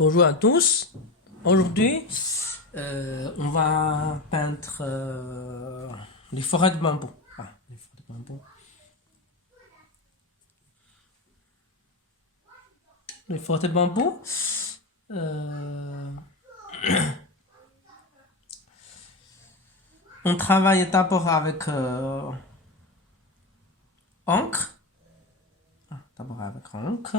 Bonjour à tous. Aujourd'hui, on va peindre les forêts de bambou. Les forêts de bambou. Les forêts de bambou. euh, on travaille d'abord avec encre. D'abord avec encre.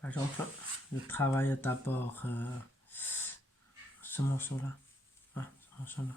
Par exemple, je travaille d'abord ce morceau-là. Ce morceau-là.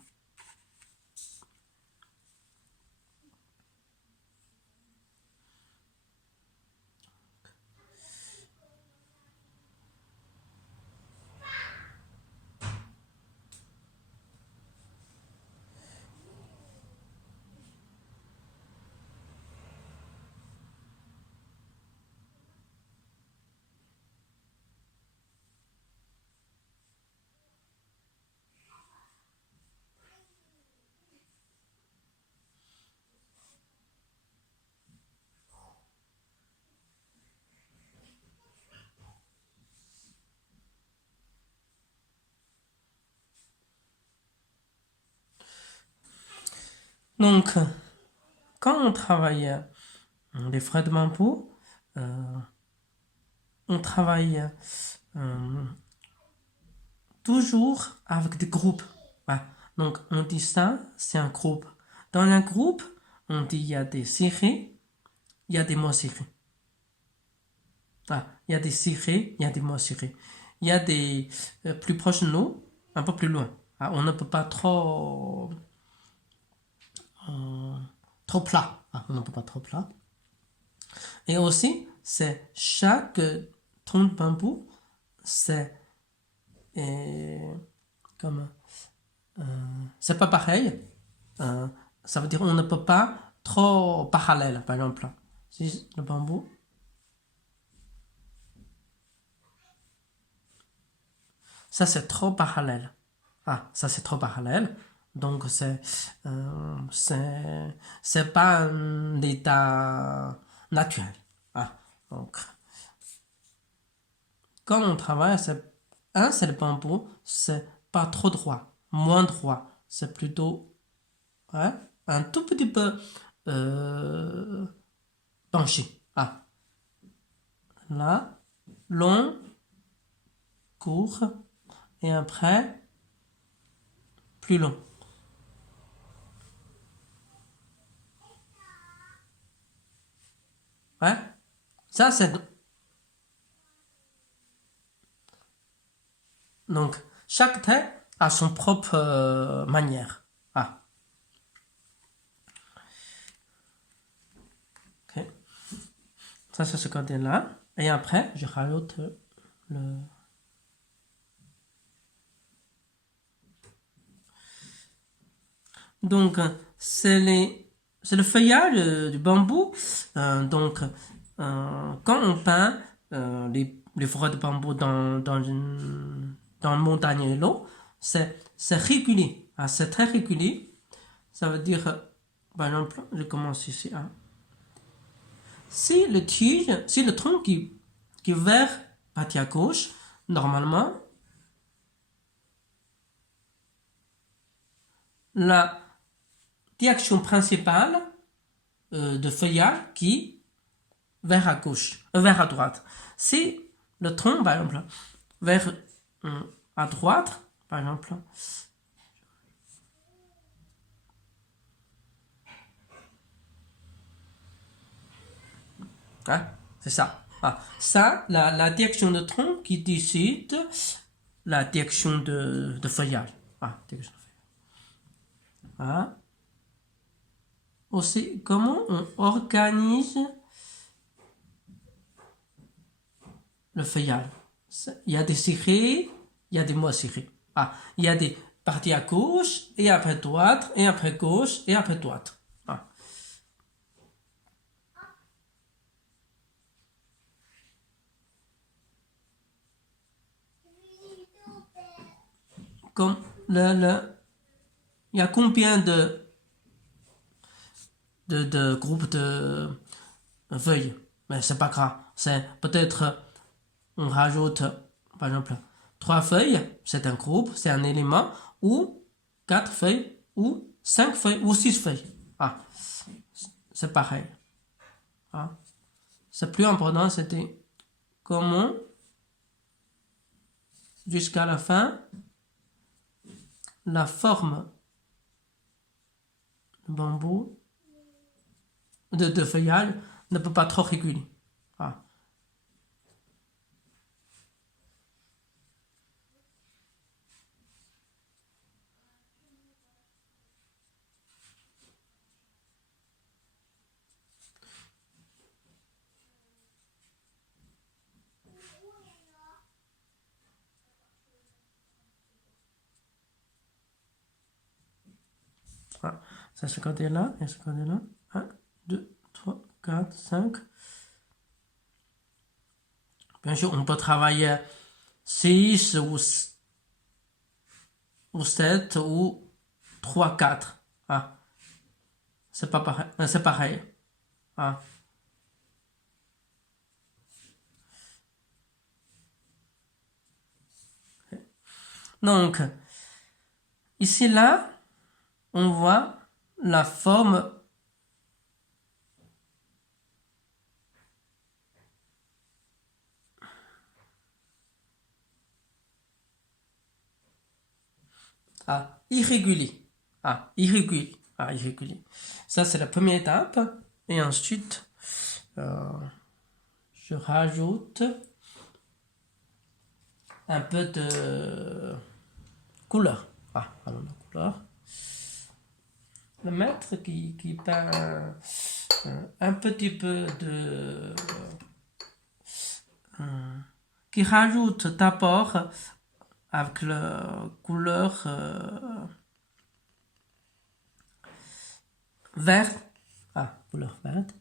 Donc, quand on travaille les forêts de bambou, on travaille toujours avec des groupes. Ouais. Donc, on dit ça, c'est un groupe. Dans un groupe, on dit il y a des cirés, il y a des moissirés. Il y a des cirés, il y a des moissirés. Il y a des plus proches de nous, un peu plus loin. On ne peut pas trop plat. On ne peut pas trop plat. Et aussi, c'est chaque tronc de bambou, c'est comme c'est pas pareil. Ça veut dire on ne peut pas trop parallèle, par exemple. Si le bambou, ça c'est trop parallèle. Ça c'est trop parallèle. Donc c'est pas un état naturel. Donc quand on travaille, c'est le bambou, c'est pas trop droit, moins droit. C'est plutôt un tout petit peu penché. Là, long, court, et après, plus long. Ça, c'est... Donc, chaque trait a son propre manière. Ok. Ça, c'est ce côté-là. Et après, je rajoute le... Donc, c'est le feuillage du bambou. Donc, quand on peint les forêts de bambou dans le montagne et l'eau, c'est régulier. C'est très régulier. Ça veut dire, par exemple, je commence ici. Si le tronc qui est vert parti à gauche, normalement, la direction principale de feuillage qui vers à gauche, vers à droite. Si le tronc, par exemple, vers à droite, par exemple, c'est ça. Ça, la direction de tronc qui décide la direction de feuillage. Direction de feuillage. Aussi, comment on organise le feuillage. Il y a des cirés, il y a des moissirés. Il y a des partie à gauche, et après droite, et après gauche, et après droite. Ah. Comme il y a combien de groupes de feuilles? Mais c'est pas grave. C'est peut-être on rajoute, par exemple, 3 feuilles, c'est un groupe, c'est un élément, ou 4 feuilles, ou 5 feuilles, ou 6 feuilles. Ah, c'est pareil. Ah. C'est plus important, c'était comment, jusqu'à la fin, la forme du bambou, de feuillage, ne peut pas trop réguler. Ah. Ah. Ça, ce côté-là, et ce côté-là. 1, 2, 3, 4, 5. Bien sûr, on peut travailler 6 ou 7 ou 3, 4. Ah. C'est pas pareil. C'est pareil. Ah. Donc, ici, là, on voit la forme irrégulier. Irrégulier. Irrégulier. Ça, c'est la première étape. Et ensuite, je rajoute un peu de couleur. Alors la couleur. Le maître qui peint un petit peu de... qui rajoute d'abord avec la couleur verte. Couleur verte.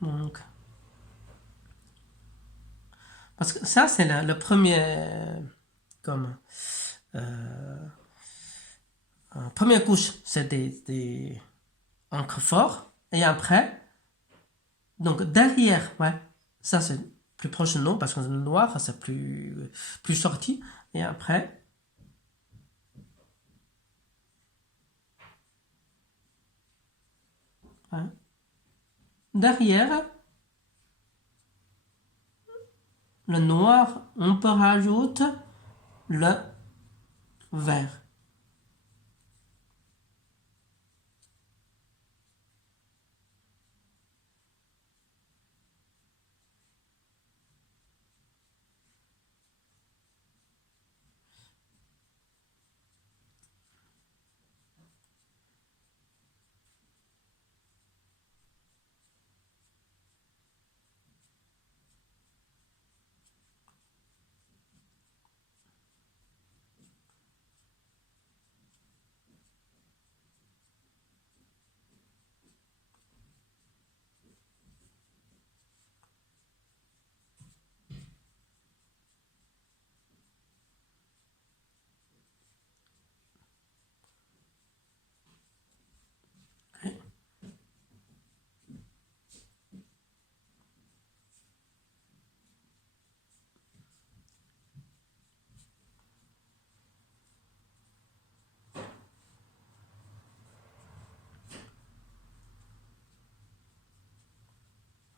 Donc, parce que ça, c'est le premier, comme, première couche, c'est des encre fort. Et après, donc derrière, ouais, ça c'est plus proche de nous parce que le noir, c'est plus sorti. Et après, ouais, derrière, le noir, on peut rajouter le vert.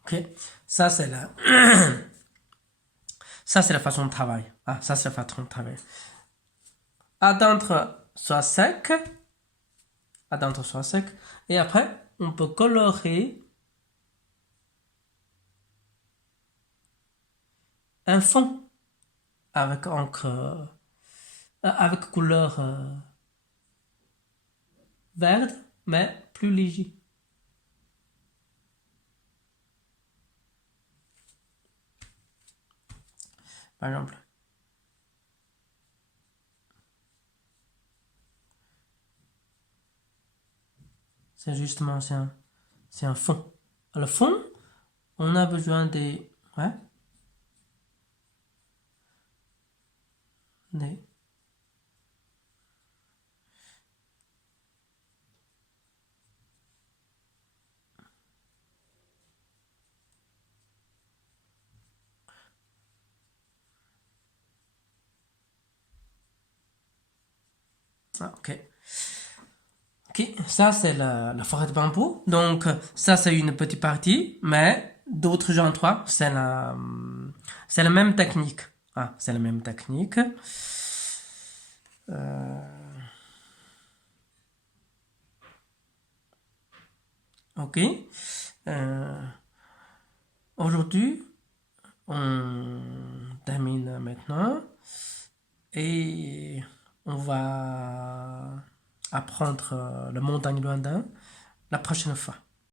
Ok, ça c'est la, ça c'est la façon de travailler. Ça c'est la façon de travailler. Attendre soit sec, attendre soit sec, et après on peut colorer un fond avec encre, avec couleur verte, mais plus léger. Par exemple. C'est justement, c'est un fond. Le fond, on a besoin des... Ouais. Des... Ah, ok. Ok, ça c'est la forêt de bambou. Donc ça c'est une petite partie, mais d'autres endroits c'est la même technique. Ah, c'est la même technique. Ok. Aujourd'hui, on termine maintenant et on va apprendre le montagne lointain la prochaine fois.